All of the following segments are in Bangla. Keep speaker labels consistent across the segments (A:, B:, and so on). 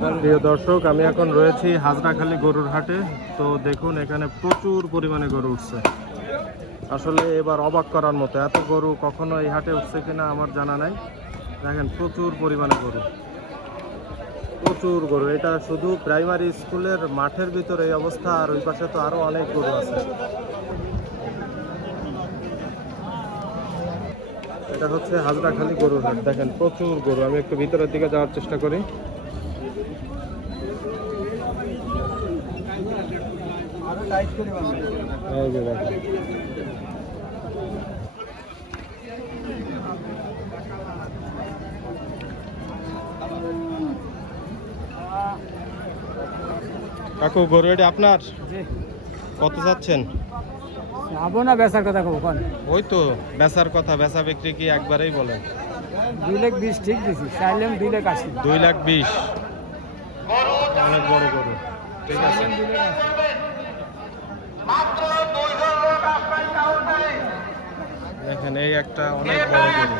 A: প্রিয় দর্শক, আমি এখন রয়েছি হাজরাখালি গরুর হাটে। তো দেখুন, এখানে প্রচুর পরিমাণে গরু উঠছে। আসলে এবার অবাক করার মতো, এত গরু কখনো এই হাটে উঠছে কিনা আমার জানা নাই। দেখেন, প্রচুর পরিমাণে গরু। প্রচুর গরু। এটা শুধু প্রাইমারি স্কুলের মাঠের ভিতরে এই অবস্থা, আর ওই পাশে তো আরও অনেক গরু আছে। এটা হচ্ছে হাজরাখালি গরুর হাট। দেখেন, প্রচুর গরু। আমি একটু ভিতরের দিকে যাওয়ার চেষ্টা করি। এই যে দেখেন। কাকু গরু এটা আপনার? কত চাচ্ছেন?
B: যাব না বেচার কথা কব
A: ওই তো বেচার কথা বেচা বিক্রি কি একবারেই বলেন
B: দুই লাখ বিশ ঠিক দিছি। চাইলাম দুই লাখ আশি।
A: দুই লাখ বিশ। অনেক বড় গরু। ঠিক আছে। দেখেন এই একটা অনেক বড় গরু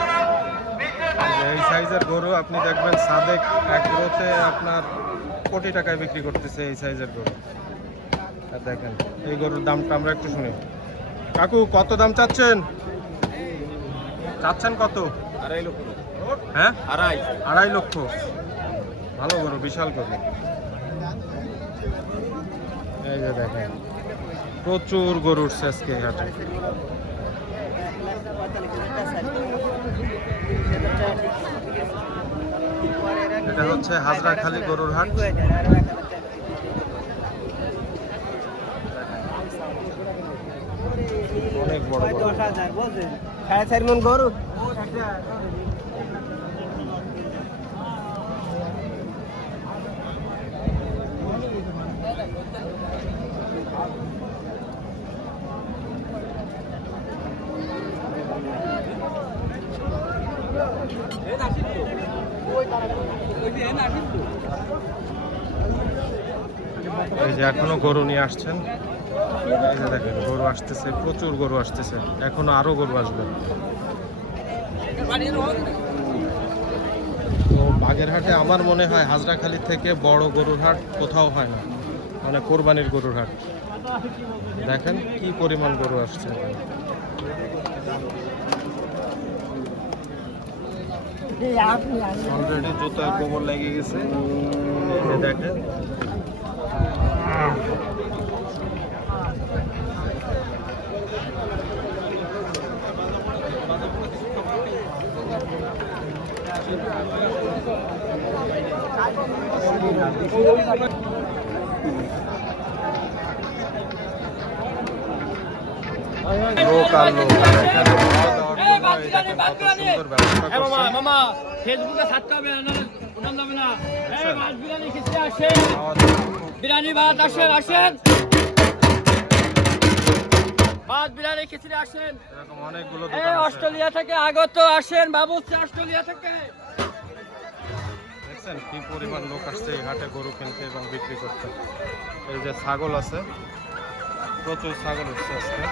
A: এই সাইজের গরু আপনি দেখবেন সাদেক এক রোতে আপনার কোটি টাকায় বিক্রি করতেছে এই সাইজের গরু। আর দেখেন এই গরুর দামটা আমরা একটু শুনি। কাকু কত দাম চাচ্ছেন? চাচ্ছেন কত?
B: আড়াই লক্ষ।
A: হ্যাঁ?
B: আড়াই।
A: আড়াই লক্ষ। ভালো গরু বিশাল গরু। এই যে দেখেন প্রচুর গরু উঠছে আজকে হাটে। এটা হচ্ছে হাজরাখালি গরুর হাট। অনেক বড় বড়
B: সাড়ে চার মন গরু।
A: এই যে এখনও গরু নিয়ে আসছেন। দেখেন, গরু আসতেছে, প্রচুর গরু আসতেছে। এখনও আরও গরু আসবে। তো বাগেরহাটে আমার মনে হয় হাজরাখালি থেকে বড় গরুর হাট কোথাও হয় না। মানে কোরবানির গরুর হাট। দেখেন কি পরিমাণ গরু আসছে। অলরেডি জুতার গোবর লেগে গেছে এই যে দেখেন লোক আর লোক এই দেখেন কত সুন্দর ব্যবস্থা করছে।
B: মামা ফেসবুকে ছাড়তে হবে না যাবে না। এই মাছ বিরিয়ানি আসেন। ভাত আসেন আসেন। ভাত বিরিয়ানি খিচড়ি আসেন।
A: এরকম অনেকগুলো
B: এই
A: দোকান আছে।
B: অস্ট্রেলিয়া থেকে আগত আসেন বাবু অস্ট্রেলিয়া থেকে।
A: দেখছেন কি পরিমাণ লোক আসছে এই হাটে গরু কিনতে এবং বিক্রি করতে। এই যে ছাগল আছে প্রচুর ছাগল হচ্ছে আজকে।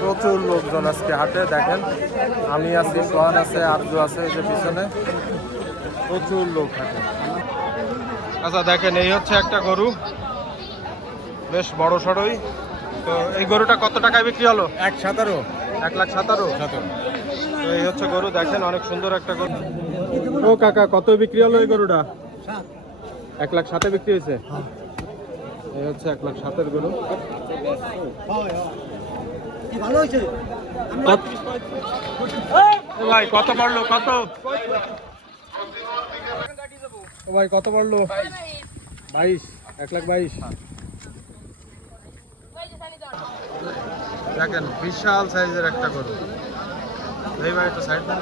A: প্রচুর লোকজন আজকে হাটে দেখেন। আমি আছি সোহান আছে আরজু আছে এই যে পিছনে। প্রচুর লোক হাটে। আচ্ছা দেখেন এই হচ্ছে একটা গরু। বেশ বড় সড়ই। তো এই গরুটা কত টাকায় বিক্রি হলো?
B: এক সাতারো।
A: এক লাখ সাতারো। এই হচ্ছে গরু দেখেন অনেক সুন্দর একটা গরু। ও কাকা কত বিক্রি হলো এই গরুটা? এক লাখ সাতে বিক্রি হয়েছে? এই হচ্ছে এক লাখ সাতের গরু। ভাই কত পড়ল কত? ও ভাই কত পড়ল বাইশ এক লাখ বাইশ। দেখেন বিশাল সাইজের একটা গরু। এই ভাই একটু সাইড তো।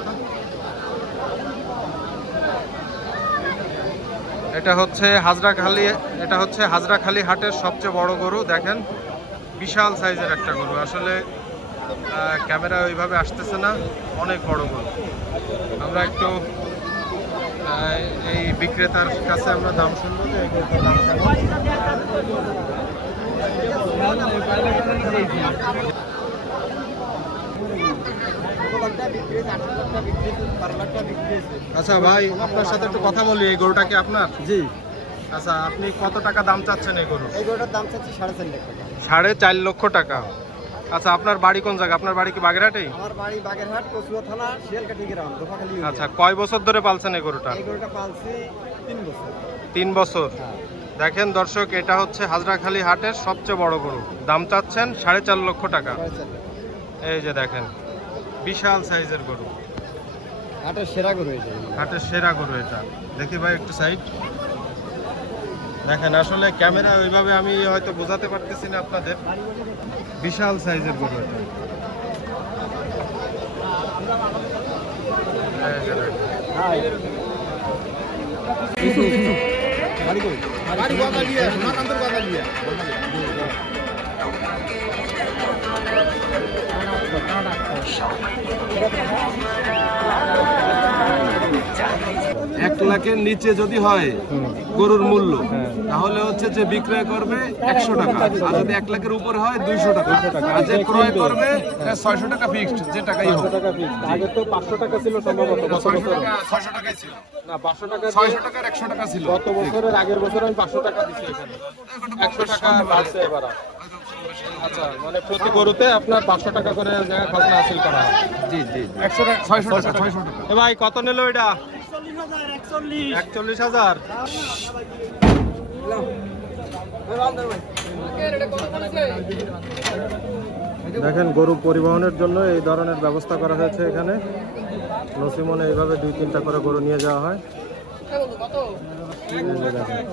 A: এটা হচ্ছে হাজরাখালি এটা হচ্ছে হাজরাখালি হাটের সবচেয়ে বড় গরু। দেখেন, বিশাল সাইজের একটা গরু। আসলে ক্যামেরা ওইভাবে আসতেছে না, অনেক বড় গরু। আমরা একটু এই বিক্রেতার কাছে আমরা দাম শুনব যে দাম আচ্ছা ভাই আপনার সাথে একটু কথা বলি এই গরুটা কি আপনার?
C: জি।
A: আচ্ছা আপনি কত টাকা দাম চাচ্ছেন এই গরু
C: এই গরুটার দাম চাচ্ছি সাড়ে চার লাখ টাকা।
A: সাড়ে চার লক্ষ টাকা। আচ্ছা আপনার বাড়ি কোন জায়গা? আপনার বাড়ি কি বাগেরহাটেই
C: আমার বাড়ি বাগেরহাট কচুয়া থানা শিয়ালকাঠি গ্রাম দোকাখালী
A: আচ্ছা কয় বছর ধরে পালছেন এই গরুটা?
C: এই গরুটা পালছি তিন বছর।
A: তিন বছর।
C: হ্যাঁ।
A: দেখেন দর্শক এটা হচ্ছে হাজরাখালী হাটের সবচেয়ে বড় গরু। দাম চাচ্ছেন সাড়ে চার লক্ষ টাকা। এই যে দেখেন বিশাল সাইজের গরু।
C: হাটের সেরা গরু এটা।
A: হাটের সেরা গরু এটা। দেখি ভাই একটু সাইড দেখেন আসলে ক্যামেরা ওইভাবে আমি হয়তো বোঝাতে পারতেছি না আপনাদের। বিশাল সাইজের গরু এটা।
C: গোয়ালিয়া
D: এক লাখের নিচে যদি হয় গরুর মূল্য তাহলে হচ্ছে যে বিক্রয় করবে একশো টাকা। আর যদি এক লাখের উপরে হয় দুইশো টাকা। আর যে ক্রয় করবে ছয়শো টাকা ফিক্সড যে টাকাই
A: fixed। আগে তো পাঁচশো টাকা ছিল সম্ভবত
D: ছয়শো টাকা টাকাই ছিল।
A: না পাঁচশো টাকা
D: ছয়শো টাকার একশো টাকা ছিল।
A: গত বছরের আগের বছর আমি পাঁচশো টাকা দিচ্ছি এখানে। একশো টাকা বাড়ছে এবার। আচ্ছা মানে প্রতি গরুতে আপনার পাঁচশো টাকা করে জায়গা খাজনা হাসিল করা হয়।
D: জি জি একশো টাকা ছয়শো টাকা। ছয়শো টাকা।
A: এ ভাই কত নিল এটা? একচল্লিশ হাজার দেখেন গরু পরিবহনের জন্য এই ধরনের ব্যবস্থা করা হয়েছে এখানে। নসিমনে এইভাবে দুই তিনটা করে গরু নিয়ে যাওয়া হয়। দেখেন।